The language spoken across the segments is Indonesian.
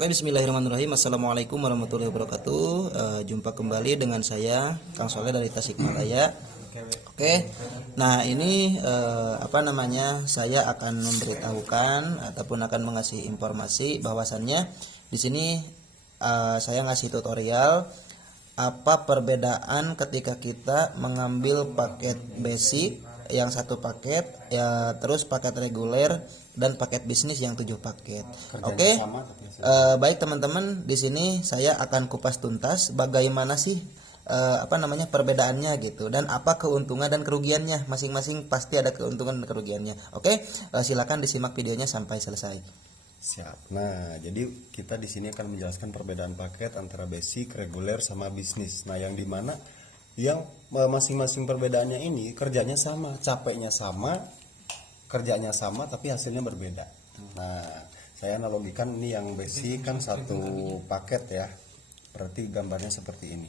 Oke, bismillahirrahmanirrahim. Assalamualaikum warahmatullahi wabarakatuh. Jumpa kembali dengan saya Kang Soleh dari Tasikmalaya. Oke, nah ini saya akan memberitahukan ataupun akan mengasih informasi bahwasannya di sini saya ngasih tutorial apa perbedaan ketika kita mengambil paket basic yang satu paket ya, terus paket reguler dan paket bisnis yang 7 paket. Oke. Baik teman-teman, di sini saya akan kupas tuntas bagaimana sih perbedaannya gitu, dan apa keuntungan dan kerugiannya. Masing-masing pasti ada keuntungan dan kerugiannya. Oke, silakan disimak videonya sampai selesai. Siap. Nah, jadi kita di sini akan menjelaskan perbedaan paket antara basic, reguler sama bisnis. Nah, yang dimana yang masing-masing perbedaannya ini kerjanya sama, capeknya sama, kerjanya sama, tapi hasilnya berbeda. Nah, saya analogikan ini yang basic kan satu paket ya, berarti gambarnya seperti ini.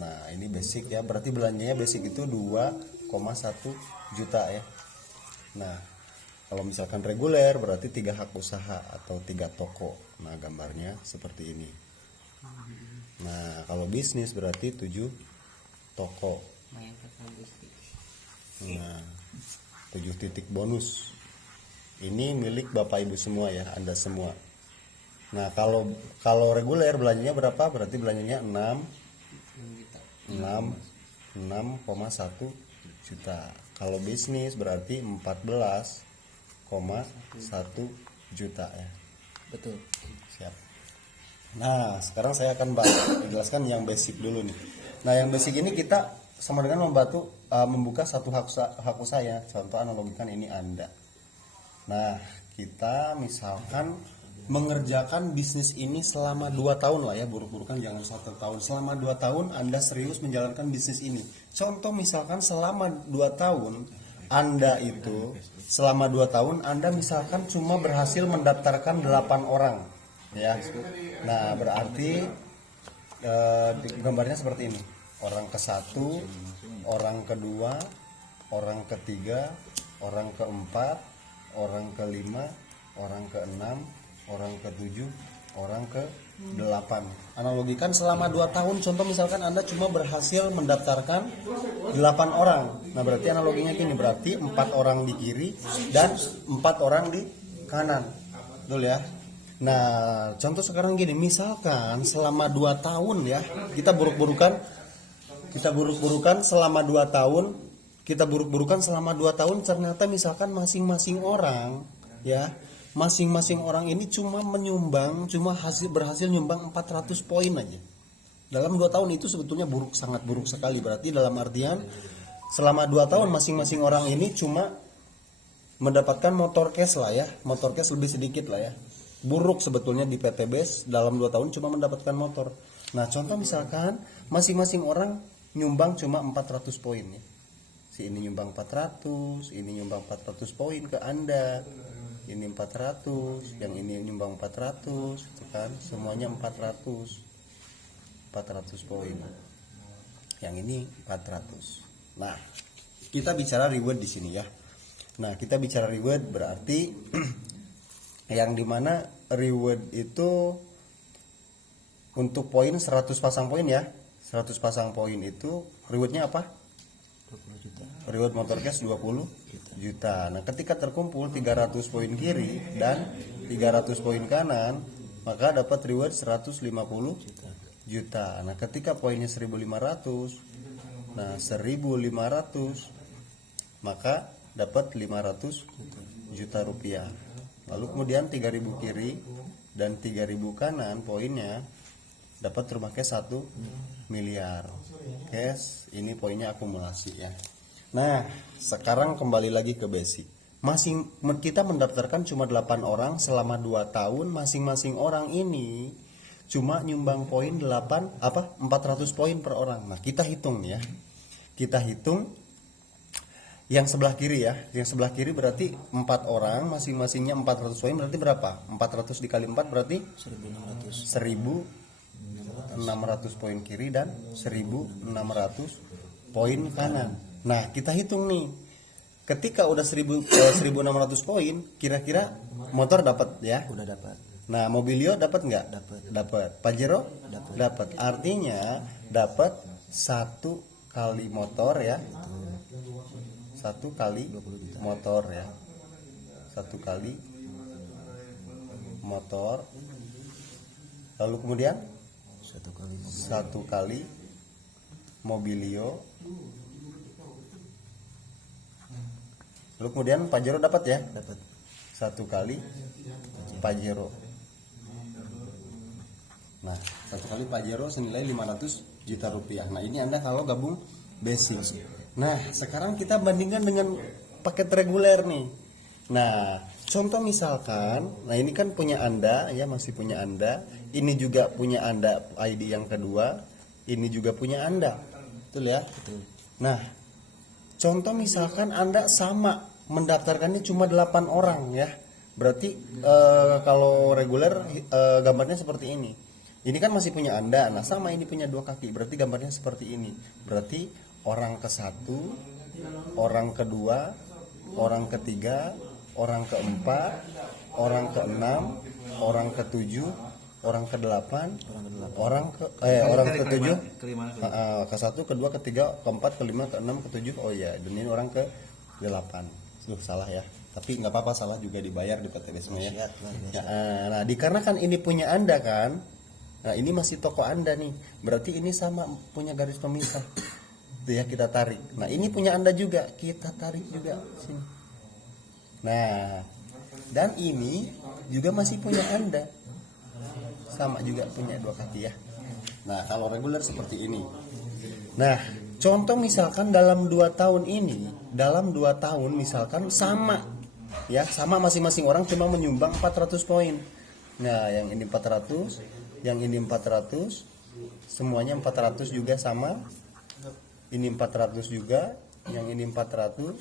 Nah, ini basic ya, berarti belanjanya basic itu 2,1 juta ya. Nah, kalau misalkan reguler berarti 3 hak usaha atau 3 toko. Nah, gambarnya seperti ini. Nah, kalau bisnis berarti 7 toko. Nah, 7 titik bonus. Ini milik Bapak Ibu semua ya, Anda semua. Nah, kalau reguler belanjanya berapa? Berarti belanjanya 6,1 juta. Kalau bisnis berarti 14,1 juta ya. Betul. Siap. Nah, sekarang saya akan menjelaskan yang basic dulu nih. Nah, yang basic ini kita sama dengan membuka satu hak usaha ya. Contoh analogikan ini Anda. Nah, kita misalkan mengerjakan bisnis ini selama 2 tahun lah ya, buruk-burukan jangan 1 tahun. Selama 2 tahun Anda serius menjalankan bisnis ini. Contoh misalkan selama 2 tahun Anda itu selama 2 tahun Anda misalkan cuma berhasil mendaftarkan 8 orang ya. Nah, berarti gambarnya seperti ini. Orang ke-1, orang kedua, orang ketiga, orang keempat, orang ke-5, orang ke-6, orang ke-7, orang ke-8. Analogikan selama 2 tahun, contoh misalkan Anda cuma berhasil mendaftarkan 8 orang. Nah, berarti analoginya gini, berarti 4 orang di kiri dan 4 orang di kanan. Betul ya? Nah, contoh sekarang gini, misalkan selama 2 tahun ya, kita buruk-burukan selama 2 tahun, ternyata misalkan masing-masing orang ini cuma berhasil nyumbang 400 poin aja. Dalam 2 tahun itu sebetulnya sangat buruk sekali. Berarti dalam artian selama 2 tahun masing-masing orang ini cuma mendapatkan motor cash lah ya, motor cash lebih sedikit lah ya. Buruk sebetulnya di PTBS dalam 2 tahun cuma mendapatkan motor. Nah, contoh misalkan masing-masing orang nyumbang cuma 400 poin ya. Si ini nyumbang 400, ini nyumbang 400 poin ke Anda. Ini 400, yang ini nyumbang 400, itu kan semuanya 400 poin. Yang ini 400. Nah, kita bicara reward di sini ya. Nah, kita bicara reward berarti yang dimana reward itu untuk poin 100 pasang poin ya. 100 pasang poin itu rewardnya apa? 20 juta. Reward motor cash 20 juta. Nah, ketika terkumpul 300 poin kiri dan 300 poin kanan, maka dapat reward 150 juta. Nah, ketika poinnya 1500, nah 1500 maka dapat 500 juta rupiah. Lalu kemudian 3000 kiri dan 3000 kanan poinnya dapat rumah cash 1 miliar cash. Ini poinnya akumulasi ya. Nah, sekarang kembali lagi ke basic. Kita mendaftarkan cuma 8 orang selama 2 tahun. Masing-masing orang ini cuma nyumbang poin 400 poin per orang. Nah, kita hitung ya. Kita hitung yang sebelah kiri ya. Yang sebelah kiri berarti 4 orang, masing-masingnya 400 poin, berarti berapa? 400 dikali 4 berarti 1600 poin kiri dan 1600 poin kanan. Nah, kita hitung nih. Ketika udah 1600 poin, kira-kira motor dapat ya? Udah dapat. Nah, Mobilio dapat nggak? Dapat. Pajero? Dapat. Artinya dapat 1 kali motor ya. 1 kali motor ya. 1 kali motor. Lalu kemudian 1 kali Mobilio. Lalu kemudian Pajero dapat ya? Dapat. 1 kali Pajero. Nah, 1 kali Pajero senilai 500 juta rupiah. Nah, ini Anda kalau gabung basic. Nah, sekarang kita bandingkan dengan paket reguler nih. Nah, contoh misalkan, nah ini kan punya Anda ya, masih punya Anda. Ini juga punya Anda ID yang kedua. Ini juga punya Anda. Betul ya? Betul. Nah, contoh misalkan Anda sama mendaftarkannya cuma 8 orang ya. Berarti kalau reguler gambarnya seperti ini. Ini kan masih punya Anda. Nah, sama ini punya 2 kaki. Berarti gambarnya seperti ini. Berarti orang ke-1, orang kedua, orang ketiga, orang keempat, orang ke-6, orang ke-7, orang ke-8, orang ke-7, ke-1, ke-2, ke-3, ke-4, ke-5, ke-6, ke-7. Oh ya, dan ini orang ke-8. Salah ya. Tapi nggak apa-apa, salah juga dibayar di PTBSMA ya. Nah, dikarenakan ini punya Anda kan. Nah, ini masih toko Anda nih. Berarti ini sama punya garis pemisah. Itu ya, kita tarik. Nah, ini punya Anda juga, kita tarik juga sini. Nah, dan ini juga masih punya Anda. Sama juga punya 2 kaki ya. Nah, kalau reguler seperti ini. Nah, contoh misalkan dalam 2 tahun ini, dalam 2 tahun misalkan sama ya, sama masing-masing orang cuma menyumbang 400 poin. Nah, yang ini 400, yang ini 400, semuanya 400 juga sama. Ini 400 juga, yang ini 400,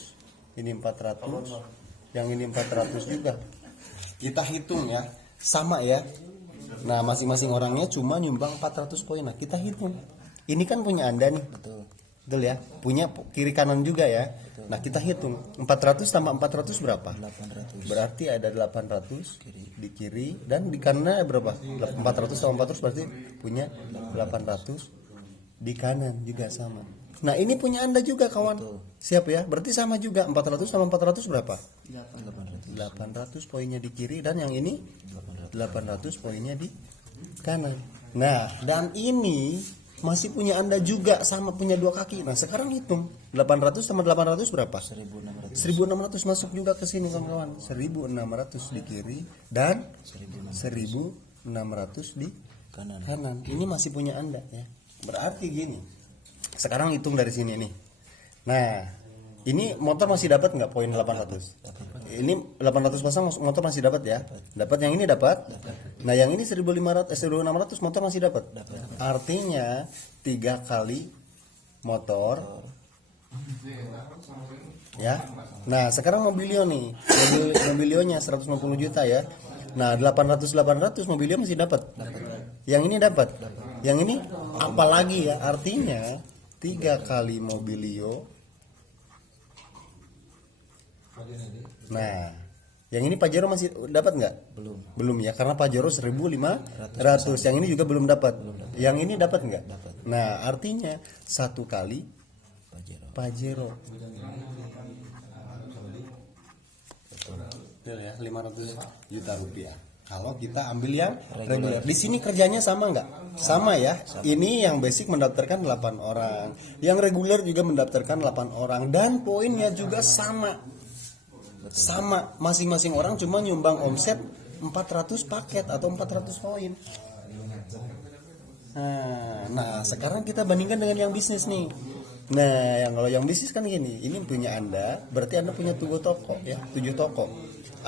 ini 400, yang ini 400 juga. Kita hitung ya, sama ya. Nah, masing-masing orangnya cuma nyumbang 400 poin. Nah, kita hitung. Ini kan punya Anda nih. Betul ya. Punya kiri kanan juga ya. Betul. Nah, kita hitung. 400 tambah 400 berapa? 800. Berarti ada 800 di kiri dan di kanan berapa? 400 tambah 400 berarti punya 800 di kanan juga sama. Nah, ini punya Anda juga kawan. Betul. Siap ya? Berarti sama juga. 400 tambah 400 berapa? 800 poinnya di kiri dan yang ini 800 poinnya di kanan. Nah, dan ini masih punya Anda juga sama punya 2 kaki. Nah, sekarang hitung 800 tambah 800 berapa? 1600 masuk juga ke sini kawan-kawan. 1600 di kiri dan 1600 di kanan. Ini masih punya Anda ya. Berarti gini. Sekarang hitung dari sini nih. Nah, ini motor masih dapat nggak poin 800? Ini 800 pasang motor masih dapat ya? Dapat. Yang ini dapat? Nah, yang ini 1600 motor masih dapat. Artinya 3 kali motor. Ya. Nah, sekarang Mobilio nih. Mobilionya 150 juta ya. Nah, 800 Mobilio masih dapat. Yang ini dapat. Yang ini apalagi ya? Artinya 3 kali Mobilio. Nah, yang ini Pajero masih dapat nggak? Belum ya, karena Pajero 1500. Yang ini juga belum dapat. Yang ini dapat nggak? Nah, artinya 1 kali Pajero. Betul ya, 500 juta rupiah. Kalau kita ambil yang reguler. Di sini kerjanya sama nggak? Sama ya. Ini yang basic mendaftarkan 8 orang. Yang reguler juga mendaftarkan 8 orang. Dan poinnya juga sama. Sama, masing-masing orang cuma nyumbang omset 400 paket atau 400 poin. Nah, sekarang kita bandingkan dengan yang bisnis nih. Nah, kalau yang bisnis kan gini, ini punya Anda, berarti Anda punya 7 toko ya, 7 toko.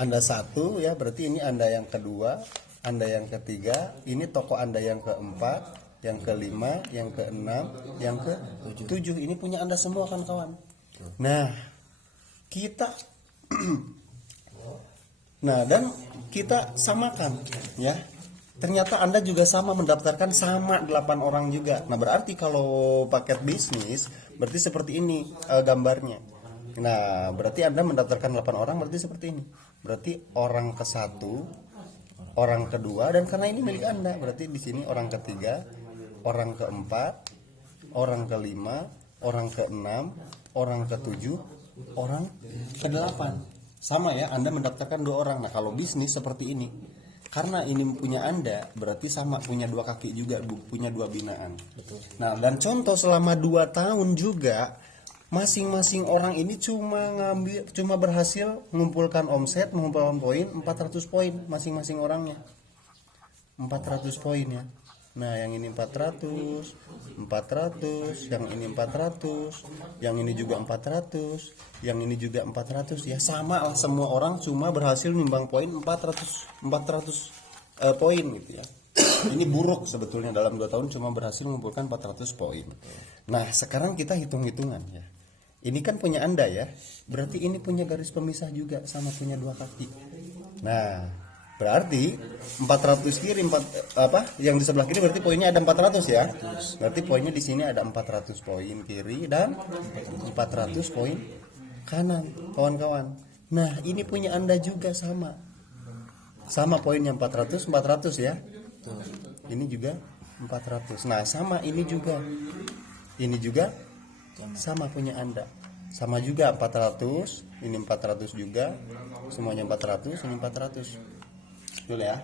Anda 1 ya, berarti ini Anda yang kedua, Anda yang ketiga, ini toko Anda yang keempat, yang kelima, yang keenam, yang ke-7. Ini punya Anda semua kan kawan. Nah, kita nah, dan kita samakan ya. Ternyata Anda juga sama mendaftarkan sama 8 orang juga. Nah, berarti kalau paket bisnis berarti seperti ini gambarnya. Nah, berarti Anda mendaftarkan 8 orang berarti seperti ini. Berarti orang ke-1, orang kedua, dan karena ini milik Anda, berarti di sini orang ketiga, orang keempat, orang kelima, orang keenam, orang ketujuh, orang kedelapan. Sama ya, Anda mendaftarkan 2 orang. Nah, kalau bisnis seperti ini, karena ini punya Anda, berarti sama punya 2 kaki juga, punya 2 binaan. Betul. Nah, dan contoh selama 2 tahun juga masing-masing orang ini cuma berhasil mengumpulkan omset, mengumpulkan poin 400 poin masing-masing orangnya. 400 poin ya. Nah, yang ini 400, 400, yang ini 400, yang ini juga 400, yang ini juga 400. Ya sama lah, semua orang cuma berhasil nimbang poin 400 poin gitu ya. Ini buruk sebetulnya, dalam 2 tahun cuma berhasil mengumpulkan 400 poin. Nah, sekarang kita hitung-hitungan ya. Ini kan punya Anda ya. Berarti ini punya garis pemisah juga, sama punya 2 kaki. Nah, berarti 400 kiri yang di sebelah kiri berarti poinnya ada 400 ya. Berarti poinnya di sini ada 400 poin kiri dan 400 poin kanan, kawan-kawan. Nah, ini punya Anda juga sama. Sama poinnya 400 ya. Ini juga 400. Nah, sama ini juga. Ini juga sama punya Anda. Sama juga 400, ini 400 juga. Semuanya 400, ini 400. Betul ya?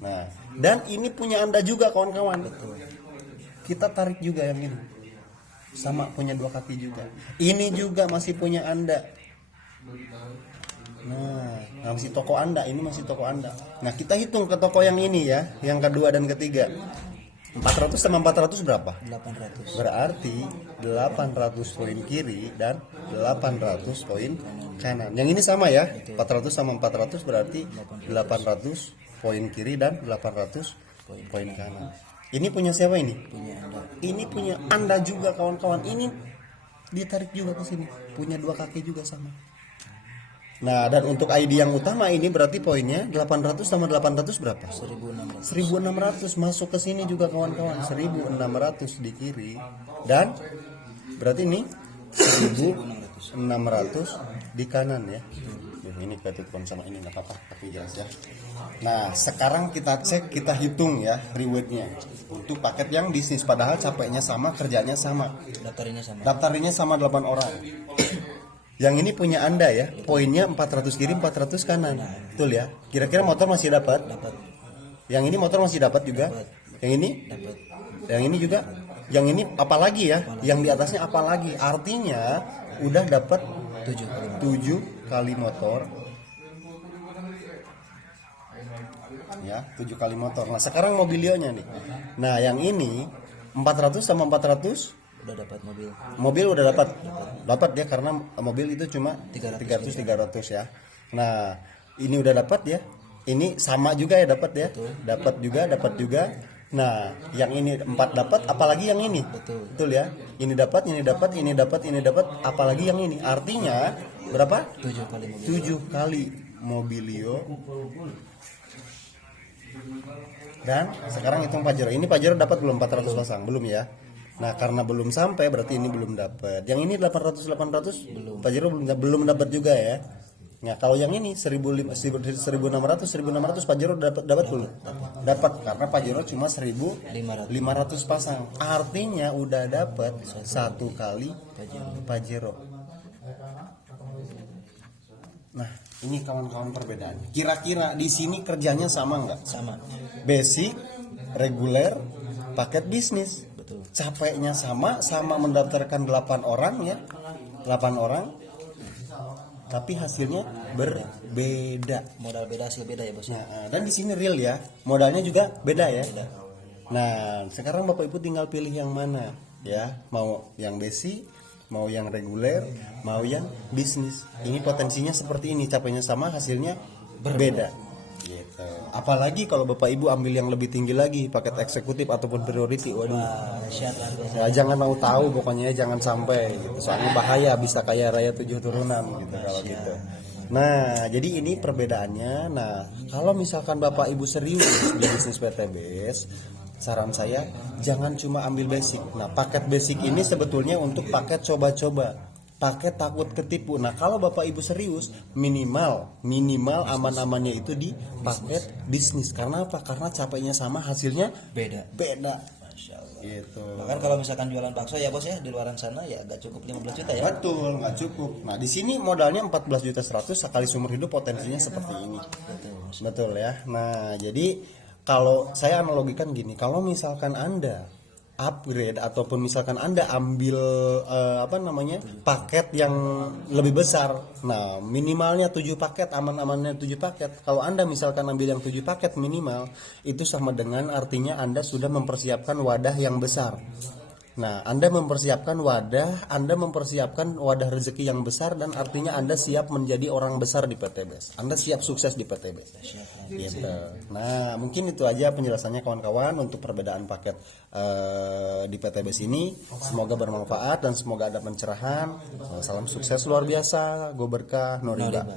Nah, dan ini punya Anda juga kawan-kawan. Kita tarik juga yang ini. Sama punya 2 kaki juga. Ini juga masih punya Anda. Nah, masih toko Anda, ini masih toko Anda. Nah, kita hitung ke toko yang ini ya, yang kedua dan ketiga. 400 sama 400 berapa? 800. Berarti 800 poin kiri dan 800 poin kanan. Yang ini sama ya, 400 sama 400 berarti 800 poin kiri dan 800 poin kanan. Ini punya siapa ini? Punya Anda. Ini punya Anda juga kawan-kawan. Ini ditarik juga ke sini. Punya 2 kaki juga sama. Nah, dan untuk ID yang utama ini berarti poinnya 800 sama 800 berapa? 1600. 1600 masuk ke sini juga kawan-kawan. 1600 di kiri dan berarti ini 1600 di kanan ya. Ini ketutupan sama ini enggak apa-apa, tapi jelas ya. Nah, sekarang kita cek, kita hitung ya rewardnya untuk paket yang bisnis, padahal capeknya sama, kerjanya sama. Daftarinnya sama 8 orang. Yang ini punya Anda ya, poinnya 400 kiri 400 kanan. Betul ya? Kira-kira motor masih dapat? Dapat. Yang ini motor masih dapat juga? Yang ini? Dapat. Yang ini juga? Yang ini apalagi ya? Yang di atasnya apalagi? Artinya udah dapat 7 kali motor. Ya, 7 kali motor. Nah, sekarang mobilionya nih. Nah, yang ini 400 sama 400 udah dapat mobil. Mobil udah dapat ya, karena mobil itu cuma 300 ya. Nah, ini udah dapat ya. Ini sama juga ya, dapat ya. Dapat juga. Nah, yang ini 4 dapat, apalagi yang ini. Betul ya. Ini dapat, apalagi yang ini. Artinya berapa? 7 kali mobil. 7 kali mobilio. Dan sekarang hitung Pajero. Ini Pajero dapat belum 400 pasang? Belum ya. Nah, karena belum sampai berarti ini belum dapat. Yang ini 800 belum. Pajero belum dapat juga ya. Nah, kalau yang ini 1600 Pajero dapat belum? Dapat, karena Pajero cuma 1500 pasang. Artinya udah dapat 1 kali Pajero. Nah, ini kawan-kawan perbedaan. Kira-kira di sini kerjanya sama nggak? Sama. Basic, reguler, paket bisnis. Betul. Capeknya sama mendaftarkan 8 orang ya. 8 orang. Tapi hasilnya berbeda. Modal beda, hasil beda ya, Bos. Nah, dan di sini real ya. Modalnya juga beda ya. Nah, sekarang Bapak Ibu tinggal pilih yang mana ya. Mau yang basic, mau yang reguler, mau yang bisnis. Ini potensinya seperti ini, capeknya sama, hasilnya berbeda. Gitu. Apalagi kalau Bapak Ibu ambil yang lebih tinggi lagi, paket eksekutif ataupun priority. Waduh. Ya, jangan mau tahu, pokoknya jangan sampai gitu. Soalnya bahaya, bisa kaya raya 7 turunan gitu kalau gitu. Nah, jadi ini perbedaannya. Nah, kalau misalkan Bapak Ibu serius di bisnis PTBS, saran saya jangan cuma ambil basic. Nah, paket basic ini sebetulnya untuk paket coba-coba. pakai takut ketipu. Nah, kalau Bapak Ibu serius, minimal aman-amannya itu di paket bisnis. Karena apa? Karena capeknya sama, hasilnya Beda. Masya Allah. Gitu. Bahkan kalau misalkan jualan bakso ya bos ya, di luaran sana ya agak cukup 15 juta ya. Betul, nggak cukup. Nah, di sini modalnya 14.100.000 sekali seumur hidup, potensinya seperti ini. Betul ya. Nah, jadi kalau saya analogikan gini, kalau misalkan Anda upgrade ataupun misalkan Anda ambil paket yang lebih besar. Nah, minimalnya 7 paket, aman-amannya 7 paket. Kalau Anda misalkan ambil yang 7 paket minimal, itu sama dengan artinya Anda sudah mempersiapkan wadah yang besar. Nah, Anda mempersiapkan wadah rezeki yang besar, dan artinya Anda siap menjadi orang besar di PTBS. Anda siap sukses di PTBS. Gitu. Nah, mungkin itu aja penjelasannya kawan-kawan untuk perbedaan paket di PTBS ini. Semoga bermanfaat dan semoga ada pencerahan. Salam sukses luar biasa. Go berkah, no riba.